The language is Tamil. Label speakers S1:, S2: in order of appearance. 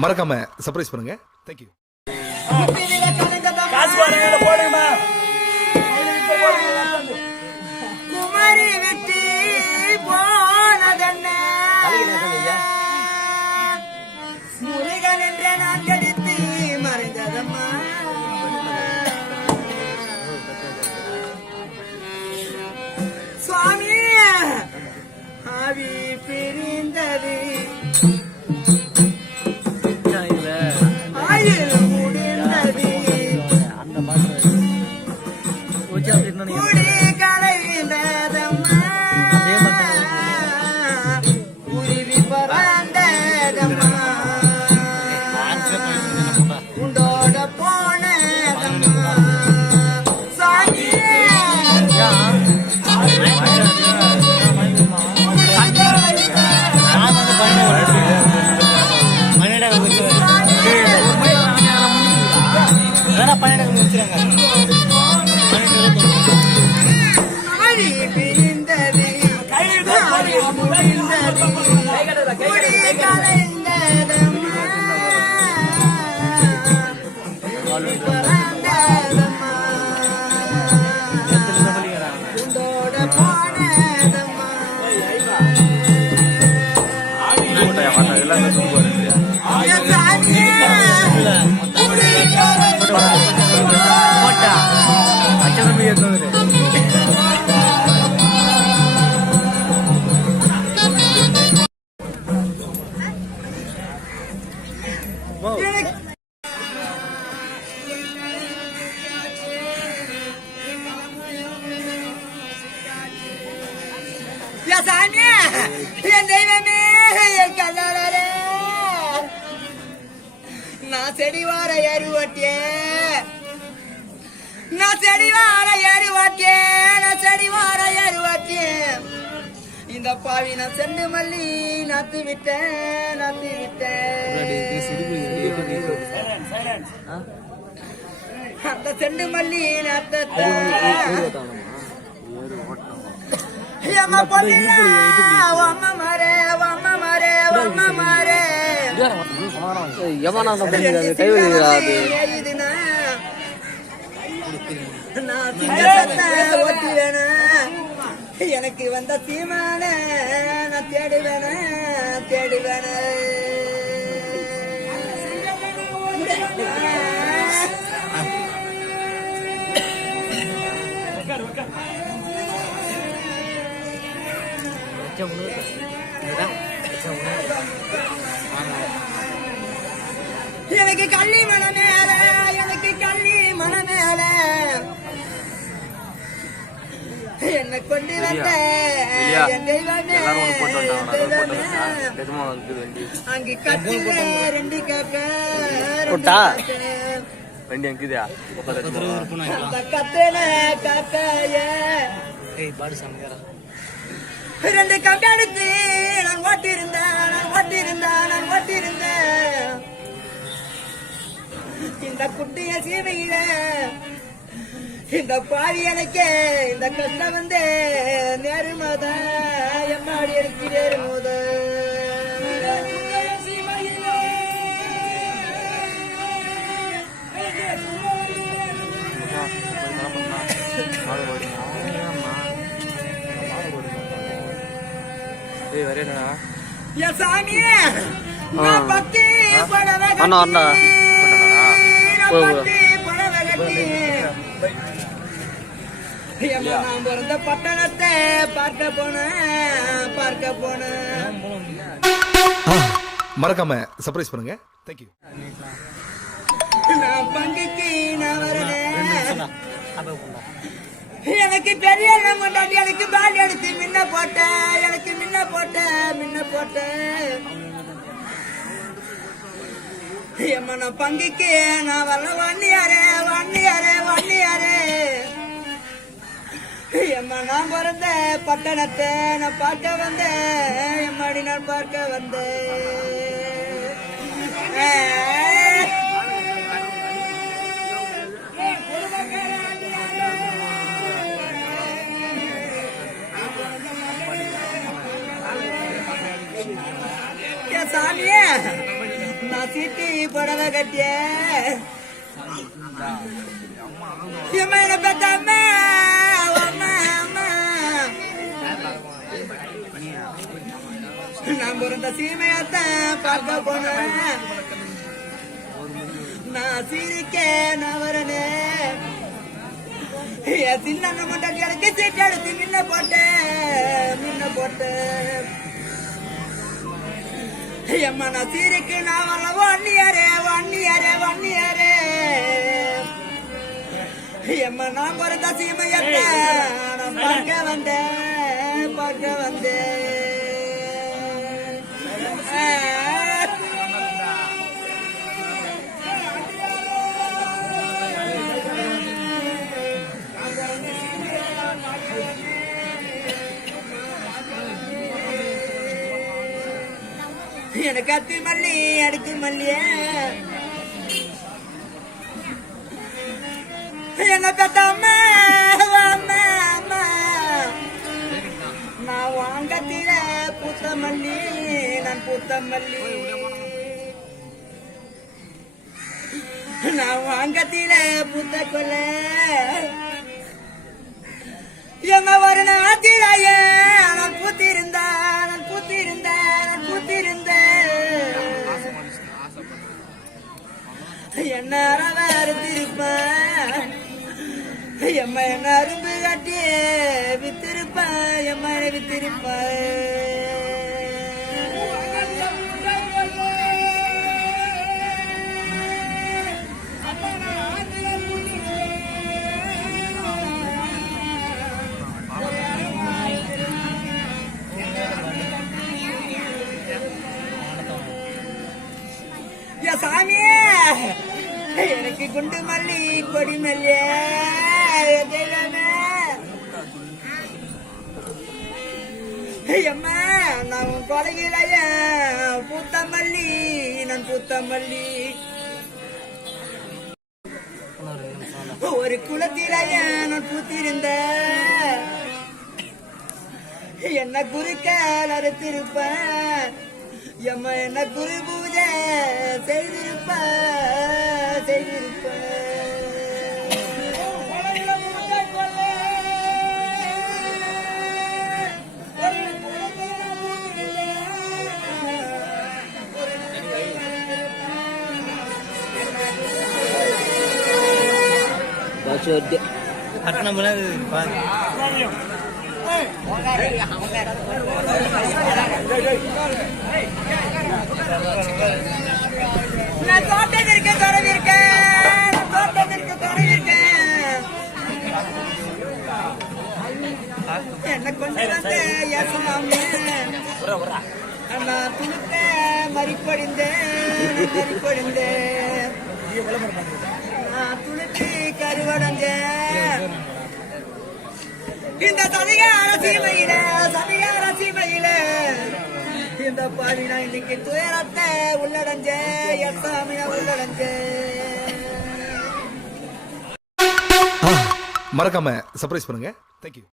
S1: மறக்காம சர்ப்ரைஸ் பண்ணுங்க. தேங்க்யூ
S2: குமரி விட்டு போனதென்ன? முருகன் என்ற நான் கடித்து மறைந்ததம்மா. சுவாமி ஆவி பிரிந்தது. ஆவி என் சாமி என் தெய்வமே என் நான் செடி வார ஏறுவட்டே நான் செடி வார ஏறுவட்டே நான் செடி வார ஏறுவட்டே இந்த பாவி நான் செண்டு மல்லி நாத்து விட்டேன் நாத்து விட்டேன். அந்த செண்டு மல்லி நாத்தத்தை. எம்ம பொண்ணுல வம்ம மரே வம்ம மரே வம்ம மரே
S3: எவனா கை வலிக்கிறாது
S2: எனக்கு வந்த சீமான நான் தேடுவேன தேடுவேன எனக்கு கள்ளி மன மேல எனக்கு கள்ளி மன என்ன கொண்டு வந்த என் தெய்வமே. அங்கு கட்டில ரெண்டு காக்க ரெண்டு.
S3: வண்டி அங்குதா
S2: கத்தில காக்காய ரெண்டு கம்பெடுத்து நான் ஓட்டிருந்தேன் நான் ஓட்டிருந்தேன் நான் ஓட்டிருந்தேன் இந்த குட்டிய சீமையில இந்த பாவி எனக்கு இந்த கஷ்டம் வந்து நேருமத எம்மாடி எனக்கு நேருமோத படவை
S3: அண்ணா, அண்ணா. போய்,
S2: நான் பிறந்த பட்டணத்தை பார்க்க போனேன் பார்க்க போனேன்.
S1: மறக்காம சர்ப்ரைஸ் பண்ணுங்க. தேங்க்யூ
S2: நான் பங்குக்கு நான் வரேன் எனக்கு பெரிய கொண்டாடி எனக்கு பால் எடுத்து மின்ன போட்டேன் எனக்கு மின்ன போட்டேன் மின்ன போட்டேன் ஏம்மா நான் பங்குக்கு நான் வரல வண்டியாரே வண்டியாரே நான் பிறந்த பட்டணத்தை நான் பார்க்க வந்தேன். எம்மாடி நான் பார்க்க வந்தேன். என் நான் சீட்டி புடவை கட்டிய. என்ன பெத்த அம்மா அந்த பிறந்த சீமையத்தான் பார்க்க போனேன். நான் சிரிக்க நவரனே என் சின்ன முண்டாட்டிகளுக்கு சீட்டு எடுத்து நின்ன போட்டேன் நின்ன போட்டேன். எம்மா நான் சீருக்கு நான் வரல ஒன்னியாரே ஒன்னியாரே ஒன்னியாரே எம்மா நான் பிறந்த சீமையத்தை நான் பார்க்க வந்தேன் பார்க்க வந்தேன். எனக்கு அத்தி மல்லி அடுக்கு மல்லியே. என்ன பெத்த அம்மா அம்மா. நான் வாங்கத்தில பூத்த மல்லி நான் பூத்த மல்லி. நான் வாங்கத்தில பூத்த கொல்ல எம்ம ஒரு நாத்திராய நான் பூத்திருந்த. நான் என்ன அறவாருத்திருப்பேன் எம்ம என்ன அரும்பு கட்டி வித்திருப்பேன் எம்ம வித்திருப்பேன் சாமியே எனக்கு குண்டு மல்லி கொடி மல்லி அம்மா நான் உன் கொலையிலைய பூத்த மல்லி நான் பூத்த மல்லி. ஒரு குளத்திலைய நான் பூத்திருந்த என்ன குருக்கால் அறுத்திருப்பேன். எம்ம என்ன குரு பூஜை செய்திருப்ப நான் தோட்டத்திற்கு தொடவிருக்கேன் தோட்டத்திற்கு தொடவிருக்கேன் என்ன கொண்டு வந்த நான் துணுக்க மறிப்படிந்தேன் மறிப்படிந்தேன் நான் துணுக்கி இந்த சதிகார சீமையில சதிகார சீமையில இந்த பாடி நான் இன்னைக்கு துயரத்தை உள்ளடஞ்ச எசாமிய உள்ளடைஞ்ச.
S1: மறக்காம சர்ப்ரைஸ் பண்ணுங்க. தேங்க்யூ